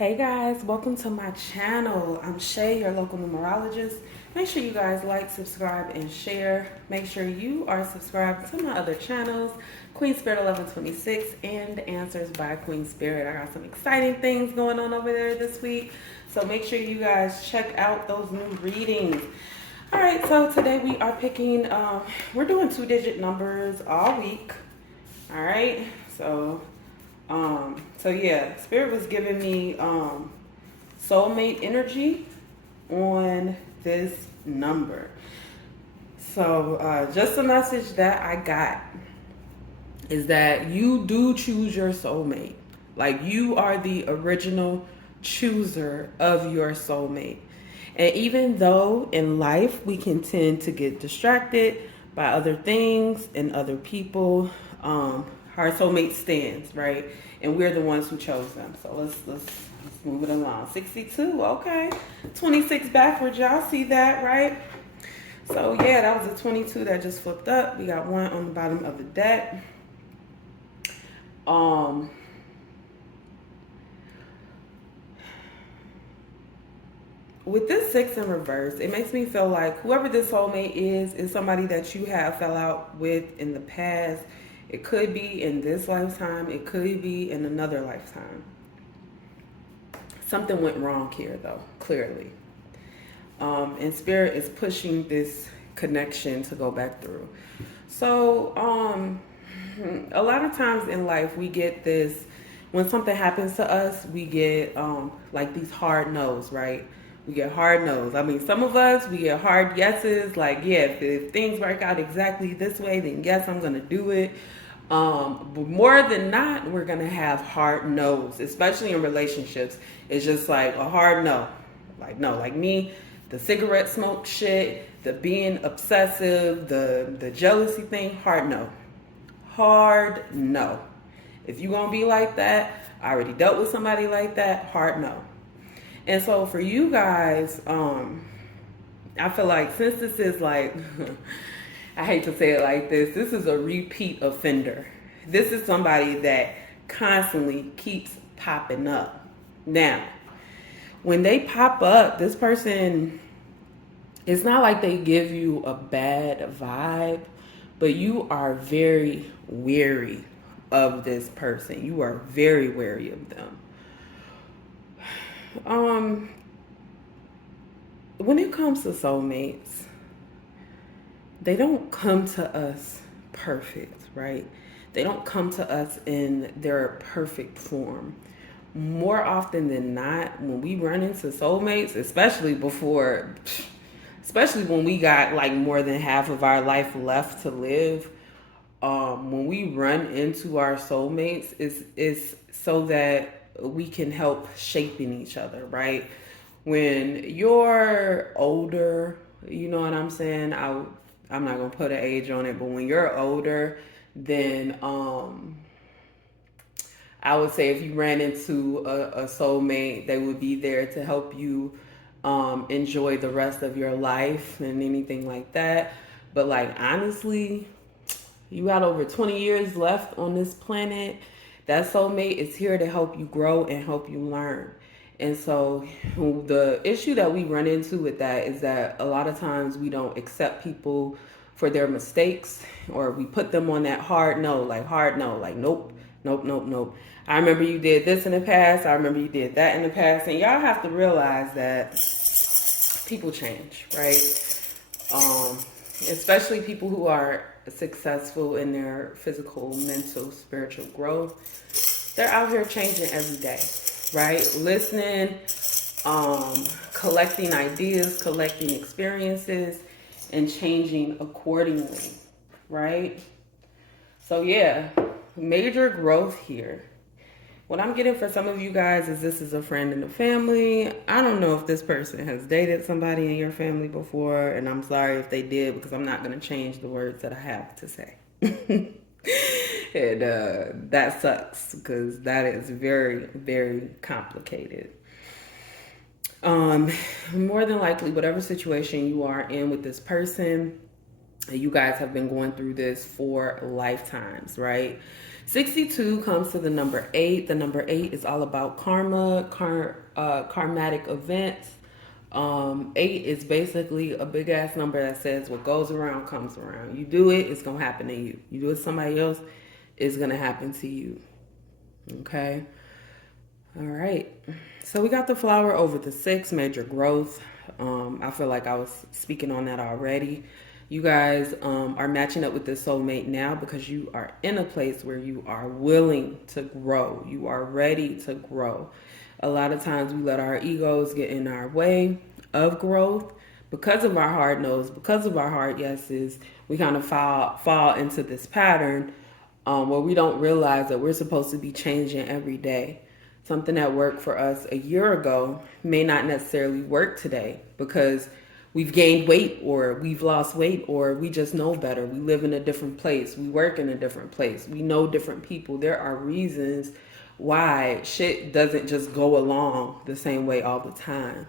Hey guys, welcome to my channel. I'm Shay, your local numerologist. Make sure you guys like, subscribe, and share. Make sure you are subscribed to my other channels, Queen Spirit 1126 and Answers by Queen Spirit. I got some exciting things going on over there this week, so make sure you guys check out those new readings. All right, so today we are picking, we're doing 2-digit numbers all week. All right, so yeah, Spirit was giving me soulmate energy on this number. So just a message that I got is that you do choose your soulmate. Like, you are the original chooser of your soulmate. And even though in life we can tend to get distracted by other things and other people, our soulmate stands, right? And we're the ones who chose them. So let's move it along. 62, okay. 26 backwards, y'all see that, right? So yeah, that was a 22 that just flipped up. We got one on the bottom of the deck. With this 6 in reverse, it makes me feel like whoever this soulmate is somebody that you have fell out with in the past. It could be in this lifetime. It could be in another lifetime. Something went wrong here, though, clearly. And Spirit is pushing this connection to go back through. So, a lot of times in life, we get this, when something happens to us, we get like these hard no's, right? We get hard no's. I mean, some of us, we get hard yeses, like, yeah, if things work out exactly this way, then yes, I'm going to do it. But more than not, we're going to have hard no's, especially in relationships. It's just like a hard no. Like, no, like me, the cigarette smoke shit, the being obsessive, the jealousy thing, hard no. Hard no. If you're going to be like that, I already dealt with somebody like that, hard no. And so for you guys, I feel like since this is like, I hate to say it like this is a repeat offender. This is somebody that constantly keeps popping up. Now, when they pop up, this person, it's not like they give you a bad vibe, but you are very wary of this person. You are very wary of them. When it comes to soulmates, they don't come to us perfect, right? They don't come to us in their perfect form. More often than not, when we run into soulmates, especially when we got like more than half of our life left to live, when we run into our soulmates, is so that we can help shaping each other, right? When you're older, you know what I'm saying? I'm not gonna put an age on it, but when you're older, then I would say if you ran into a soulmate, they would be there to help you enjoy the rest of your life and anything like that. But like, honestly, you got over 20 years left on this planet. That soulmate is here to help you grow and help you learn. And so the issue that we run into with that is that a lot of times we don't accept people for their mistakes, or we put them on that hard no, like nope, nope, nope, nope. I remember you did this in the past. I remember you did that in the past. And y'all have to realize that people change, right? Especially people who are successful in their physical, mental, spiritual growth. They're out here changing every day, right? Listening, collecting ideas, collecting experiences, and changing accordingly, right? So yeah, major growth here. What I'm getting for some of you guys is this is a friend in the family. I don't know if this person has dated somebody in your family before, and I'm sorry if they did, because I'm not going to change the words that I have to say. And that sucks, because that is very, very complicated. More than likely, whatever situation you are in with this person, you guys have been going through this for lifetimes, right? 62 comes to the number 8. The number 8 is all about karma, karmatic events. 8 is basically a big ass number that says what goes around comes around. You do it, it's gonna happen to you. You do it to somebody else, it's gonna happen to you. Okay. All right. So we got the flower over the 6, major growth. I feel like I was speaking on that already. You guys are matching up with this soulmate now because you are in a place where you are willing to grow. You are ready to grow. A lot of times we let our egos get in our way of growth because of our hard nose, because of our hard yeses. We kind of fall into this pattern where we don't realize that we're supposed to be changing every day. Something that worked for us a year ago may not necessarily work today because we've gained weight or we've lost weight or we just know better. We live in a different place. We work in a different place. We know different people. There are reasons why shit doesn't just go along the same way all the time.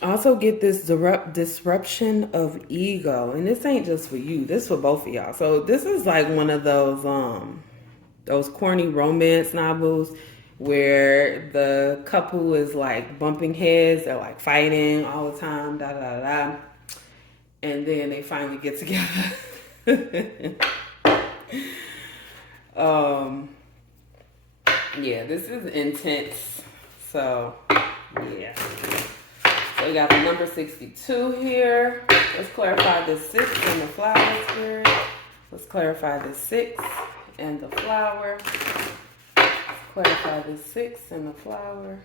Also get this disruption of ego. And this ain't just for you. This for both of y'all. So this is like one of those corny romance novels where the couple is like bumping heads, they're like fighting all the time, da da da, and then they finally get together. Yeah, this is intense. So yeah. So we got the number 62 here. Let's clarify the 6 and the flower spirit. Let's clarify the 6 and the flower. Clarify the 6 and the flower.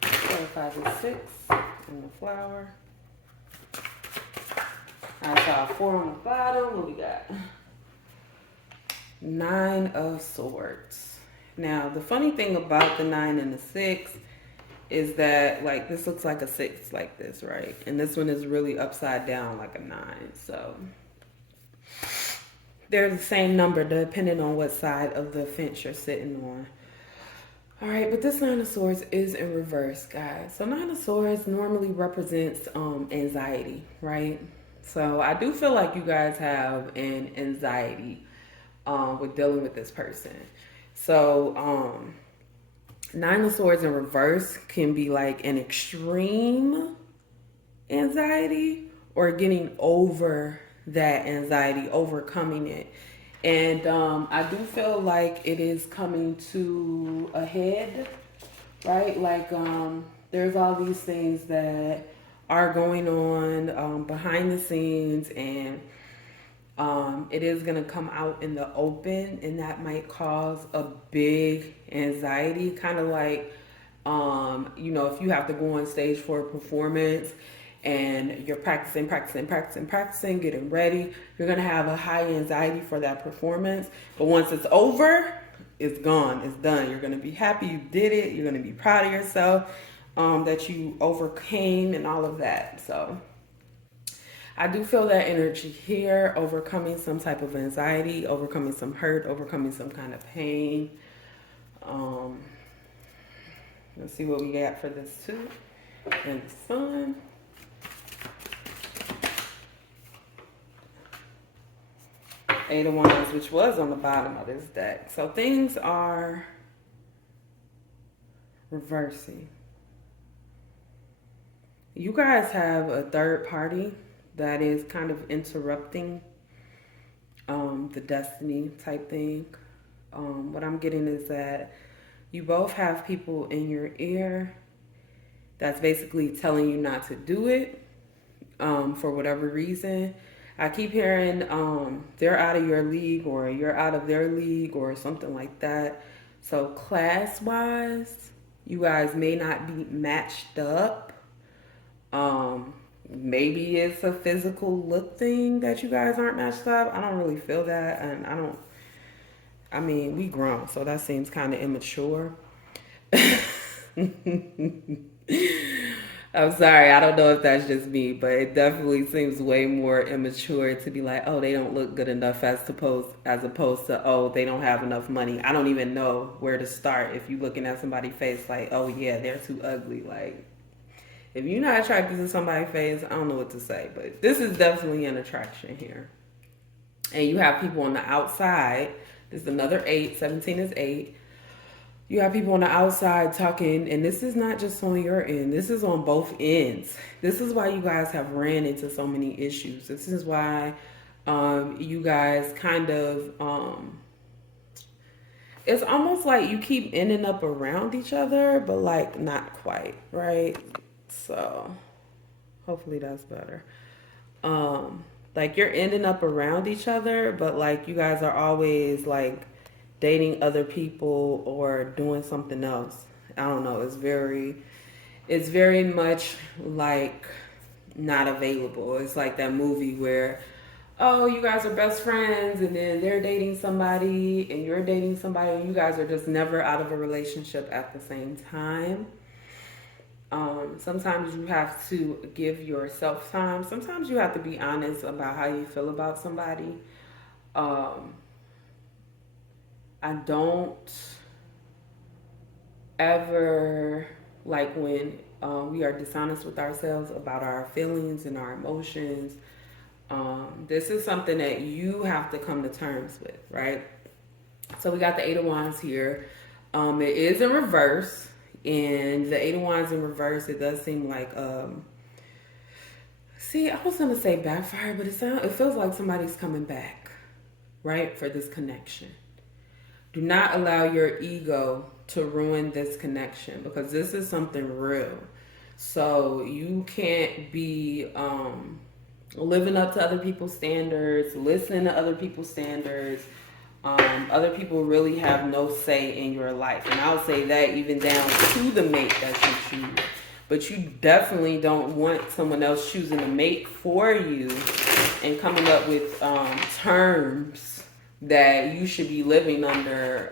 Clarify the 6 and the flower. I saw 4 on the bottom. What we got? 9 of Swords. Now, the funny thing about the 9 and the 6 is that, like, this looks like a 6 like this, right? And this one is really upside down like a 9. So they're the same number depending on what side of the fence you're sitting on. All right, but this 9 of Swords is in reverse, guys. So 9 of Swords normally represents anxiety, right? So I do feel like you guys have an anxiety with dealing with this person. So 9 of Swords in reverse can be like an extreme anxiety or getting over that anxiety, overcoming it. And I do feel like it is coming to a head, right? Like there's all these things that are going on behind the scenes, and it is going to come out in the open, and that might cause a big anxiety, kind of like you know, if you have to go on stage for a performance and you're practicing, getting ready, you're going to have a high anxiety for that performance. But once it's over, it's gone, it's done. You're going to be happy you did it. You're going to be proud of yourself that you overcame and all of that. So I do feel that energy here, overcoming some type of anxiety, overcoming some hurt, overcoming some kind of pain. Let's see what we got for this too. And the Sun. Eight of Wands, which was on the bottom of this deck. So things are reversing. You guys have a third party that is kind of interrupting the destiny type thing. What I'm getting is that you both have people in your ear that's basically telling you not to do it for whatever reason. I keep hearing they're out of your league or you're out of their league or something like that. So class-wise, you guys may not be matched up. Maybe it's a physical look thing that you guys aren't matched up. I don't really feel that. And I mean, we grown, so that seems kind of immature. I'm sorry, I don't know if that's just me, but it definitely seems way more immature to be like, oh, they don't look good enough as opposed to, oh, they don't have enough money. I don't even know where to start if you're looking at somebody's face like, oh yeah, they're too ugly. Like, if you're not attracted to somebody's face, I don't know what to say, but this is definitely an attraction here. And you have people on the outside. This is another 8. 17 is 8. You have people on the outside talking, and this is not just on your end. This is on both ends. This is why you guys have ran into so many issues. This is why you guys kind of, it's almost like you keep ending up around each other, but like not quite, right? So hopefully that's better. Like you're ending up around each other, but like you guys are always like dating other people or doing something else. I don't know. It's very much like not available. It's like that movie where, oh, you guys are best friends and then they're dating somebody and you're dating somebody and you guys are just never out of a relationship at the same time. Sometimes you have to give yourself time. Sometimes you have to be honest about how you feel about somebody. Um, I don't ever like when we are dishonest with ourselves about our feelings and our emotions. This is something that you have to come to terms with, right? So we got the 8 of Wands here. It is in reverse, and the 8 of Wands in reverse, it does seem like see, I was gonna say backfire, but it feels like somebody's coming back, right, for this connection. Do not allow your ego to ruin this connection because this is something real. So you can't be living up to other people's standards, listening to other people's standards. Other people really have no say in your life. And I'll say that even down to the mate that you choose. But you definitely don't want someone else choosing a mate for you and coming up with terms that you should be living under,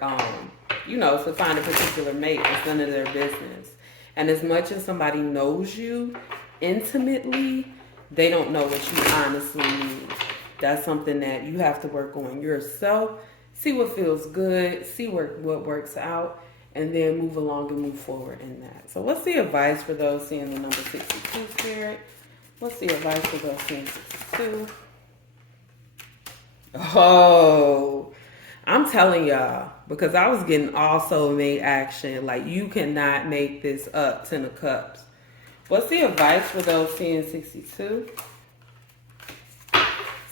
to find a particular mate. It's none of their business. And as much as somebody knows you intimately, they don't know what you honestly need. That's something that you have to work on yourself. See what feels good, see what works out, and then move along and move forward in that. So what's the advice for those seeing the number 62, Spirit? What's the advice for those seeing 62? Oh, I'm telling y'all, because I was getting all soulmate action. Like, you cannot make this up, 10 of Cups. What's the advice for those seeing 62?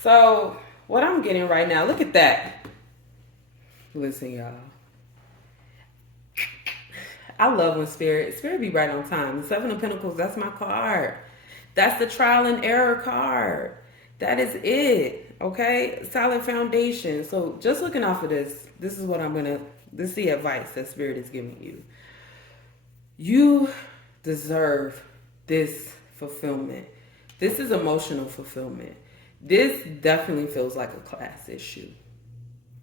So, what I'm getting right now, look at that. Listen, y'all. I love when Spirit be right on time. The 7 of Pentacles, that's my card. That's the trial and error card. That is it. Okay? Solid foundation. So just looking off of this, this is the advice that Spirit is giving you. You deserve this fulfillment. This is emotional fulfillment. This definitely feels like a class issue.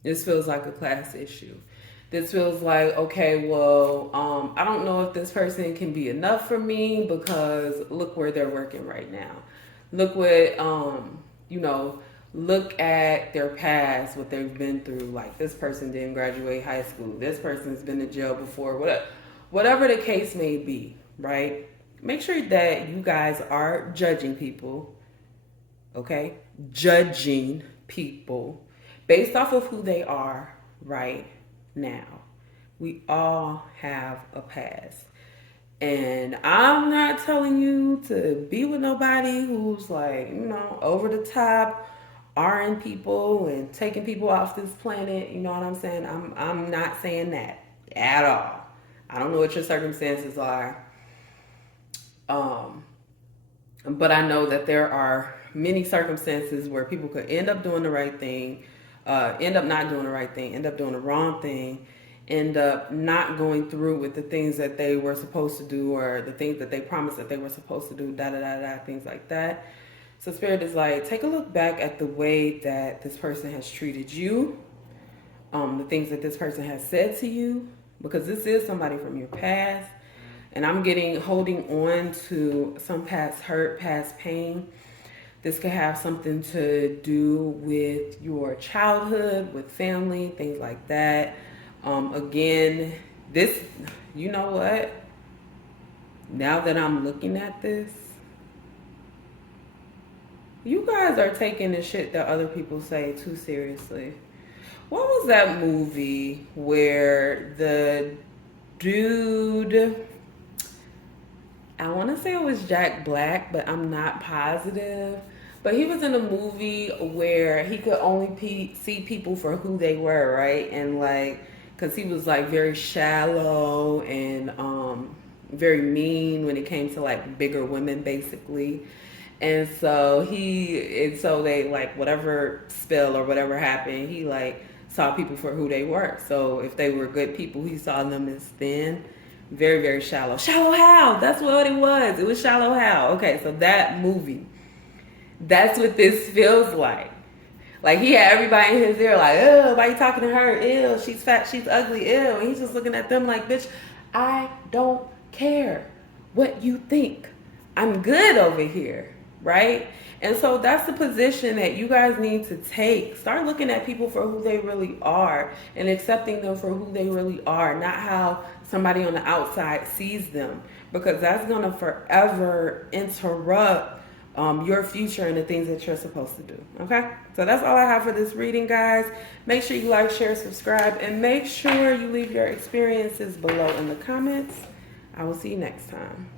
This feels like a class issue. This feels like, okay, well, I don't know if this person can be enough for me because look where they're working right now. Look what, look at their past, what they've been through. Like, this person didn't graduate high school. This person's been in jail before. Whatever the case may be, right? Make sure that you guys are judging people, okay? Judging people based off of who they are right now. We all have a past. And I'm not telling you to be with nobody who's like, over the top, RN people and taking people off this planet. You know what I'm saying? I'm not saying that at all. I don't know what your circumstances are. But I know that there are many circumstances where people could end up doing the right thing, end up not doing the right thing, end up doing the wrong thing, end up not going through with the things that they were supposed to do or the things that they promised that they were supposed to do, things like that. So Spirit is like, take a look back at the way that this person has treated you, the things that this person has said to you, because this is somebody from your past. And I'm holding on to some past hurt, past pain. This could have something to do with your childhood, with family, things like that. Again, this, you know what? Now that I'm looking at this, You guys are taking the shit that other people say too seriously. What was that movie where the dude, I want to say it was Jack Black, but I'm not positive. But he was in a movie where he could only see people for who they were, right? And like, because he was like very shallow and very mean when it came to like bigger women, basically. And so they like whatever spell or whatever happened, he like saw people for who they were. So if they were good people, he saw them as thin, very, very shallow. Shallow Hal, that's what it was. It was Shallow Hal. Okay, so that movie, that's what this feels like. Like he had everybody in his ear like, oh, why you talking to her? Ew, she's fat, she's ugly, ew. And he's just looking at them like, bitch, I don't care what you think. I'm good over here, right? And so that's the position that you guys need to take. Start looking at people for who they really are and accepting them for who they really are, not how somebody on the outside sees them, because that's going to forever interrupt your future and the things that you're supposed to do. Okay? So that's all I have for this reading, guys. Make sure you like, share, subscribe, and make sure you leave your experiences below in the comments. I will see you next time.